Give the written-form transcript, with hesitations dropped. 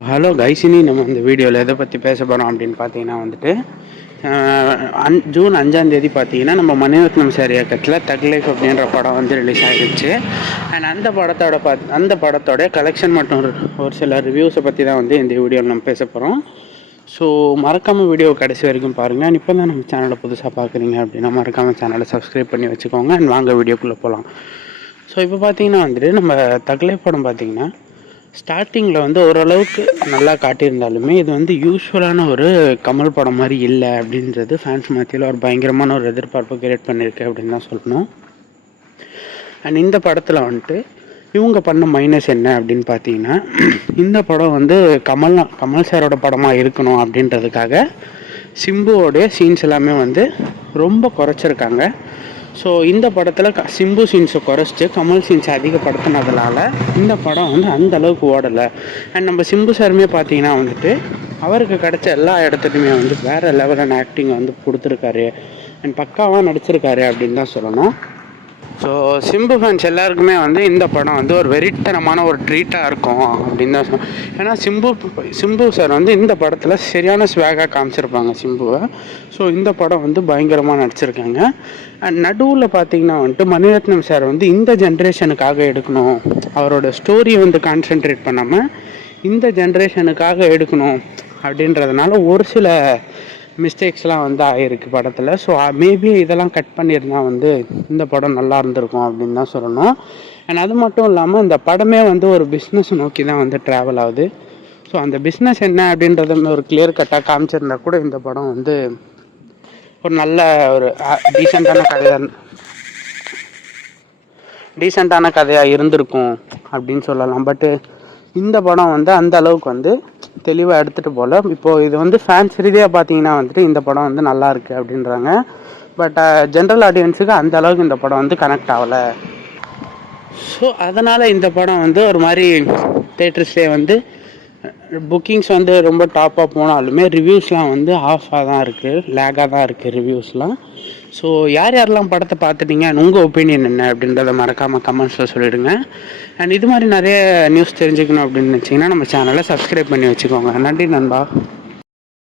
Hello கைசினி, நம்ம இந்த வீடியோவில் எதை பற்றி பேச போகிறோம் அப்படின்னு பார்த்தீங்கன்னா வந்துட்டு ஜூன் 5ஆம் தேதி பார்த்தீங்கன்னா நம்ம மணிரத்னம் சார் இயக்கத்தில் தக் லைஃப் அப்படின்ற படம் வந்து ரிலீஸ் ஆகிடுச்சு. அண்ட் அந்த படத்தோட கலெக்ஷன் மற்றும் ஒரு சில ரிவ்யூஸை பற்றி தான் வந்து இந்த வீடியோவில் நம்ம பேச போகிறோம். ஸோ மறக்காமல் வீடியோ கடைசி வரைக்கும் பாருங்கள். இப்போ தான் நம்ம சேனலை புதுசாக பார்க்குறீங்க அப்படின்னா மறக்காமல் சேனலை சப்ஸ்கிரைப் பண்ணி வச்சுக்கோங்க. அண்ட் வாங்க வீடியோக்குள்ளே போகலாம். ஸோ இப்போ பார்த்தீங்கன்னா வந்துட்டு நம்ம தக் லைஃப் படம் பார்த்தீங்கன்னா ஸ்டார்டிங்கில் வந்து ஓரளவுக்கு நல்லா காட்டியிருந்தாலுமே இது வந்து யூஸ்வலான ஒரு கமல் படம் மாதிரி இல்லை அப்படின்றது ஃபேன்ஸ் மத்தியில் ஒரு பயங்கரமான ஒரு எதிர்பார்ப்பு கிரியேட் பண்ணியிருக்கு அப்படின்னு தான் சொல்லணும். அண்ட் இந்த படத்தில் வந்துட்டு இவங்க பண்ண மைனஸ் என்ன அப்படின்னு பார்த்தீங்கன்னா, இந்த படம் வந்து கமல் சாரோட படமாக இருக்கணும் அப்படின்றதுக்காக சிம்புவோடைய சீன்ஸ் எல்லாமே வந்து ரொம்ப குறைச்சிருக்காங்க. ஸோ இந்த படத்தில் சிம்பு சீன்ஸை குறைச்சிட்டு கமல் சீன்ஸ் அதிகப்படுத்தினதுனால இந்த படம் வந்து அந்த அளவுக்கு ஓடலை. அண்ட் நம்ம சிம்பு சாருமே பார்த்தீங்கன்னா வந்துட்டு அவருக்கு கிடைச்ச எல்லா இடத்துலையுமே வந்து வேறு லெவலான ஆக்டிங் வந்து கொடுத்துருக்காரு. அண்ட் பக்காவாக நடிச்சிருக்காரு அப்படின்னு தான் சொல்லணும். ஸோ சிம்பு ஃபேன்ஸ் எல்லாருக்குமே வந்து இந்த படம் வந்து ஒரு வெறித்தனமான ஒரு ட்ரீட்டாக இருக்கும் அப்படின்னு தான் சொல்லணும். ஏன்னா சிம்பு சார் வந்து இந்த படத்தில் சரியான ஸ்வேகாக காமிச்சிருப்பாங்க சிம்புவை. ஸோ இந்த படம் வந்து பயங்கரமாக நடிச்சிருக்காங்க. அண்ட் நடுவில் பார்த்தீங்கன்னா வந்துட்டு மணிரத்னம் சார் வந்து இந்த ஜென்ரேஷனுக்காக எடுக்கணும், அவரோட ஸ்டோரியை வந்து கான்சென்ட்ரேட் பண்ணாமல் இந்த ஜென்ரேஷனுக்காக எடுக்கணும் அப்படின்றதுனால ஒரு சில மிஸ்டேக்ஸ்லாம் வந்து ஆகிருக்கு படத்தில். ஸோ மேபி இதெல்லாம் கட் பண்ணியிருந்தால் வந்து இந்த படம் நல்லா இருந்திருக்கும் அப்படின்னு தான் சொல்லணும். அண்ட் அது மட்டும் இல்லாமல் இந்த படமே வந்து ஒரு பிஸ்னஸ் நோக்கி தான் வந்து ட்ராவல் ஆகுது. ஸோ அந்த பிஸ்னஸ் என்ன அப்படின்றத ஒரு கிளியர் கட்டாக காமிச்சிருந்தா கூட இந்த படம் வந்து ஒரு நல்ல ஒரு டீசெண்டான கதையாக இருந்திருக்கும் அப்படின்னு சொல்லலாம். பட்டு இந்த படம் வந்து அந்த அளவுக்கு வந்து தெளிவாக எடுத்துகிட்டு போகல. இப்போது இது வந்து ஃபேன்ஸ் ரீதியாக பார்த்தீங்கன்னா வந்துட்டு இந்த படம் வந்து நல்லா இருக்குது அப்படின்றாங்க. பட் ஜென்ரல் ஆடியன்ஸுக்கு அந்த அளவுக்கு இந்த படம் வந்து கனெக்ட் ஆகலை. ஸோ அதனால் இந்த படம் வந்து ஒரு மாதிரி தேட்டர்ஸ்லேயே வந்து புக்கிங்ஸ் வந்து ரொம்ப டாப்பாக போனாலுமே ரிவ்யூஸ்லாம் வந்து ஆஃபாக தான் இருக்குது, லேகாக தான் இருக்குது ரிவ்யூஸ்லாம். ஸோ யாரெல்லாம் படத்தை பார்த்துட்டீங்க, உங்கள் ஒப்பீனியன் என்ன அப்படின்றத மறக்காமல் கமெண்ட்ஸில் சொல்லிவிடுங்க. அண்ட் இது மாதிரி நிறைய நியூஸ் தெரிஞ்சுக்கணும் அப்படின்னு நினச்சிங்கன்னா நம்ம சேனலை சப்ஸ்கிரைப் பண்ணி வச்சுக்கோங்க. நன்றி நண்பா.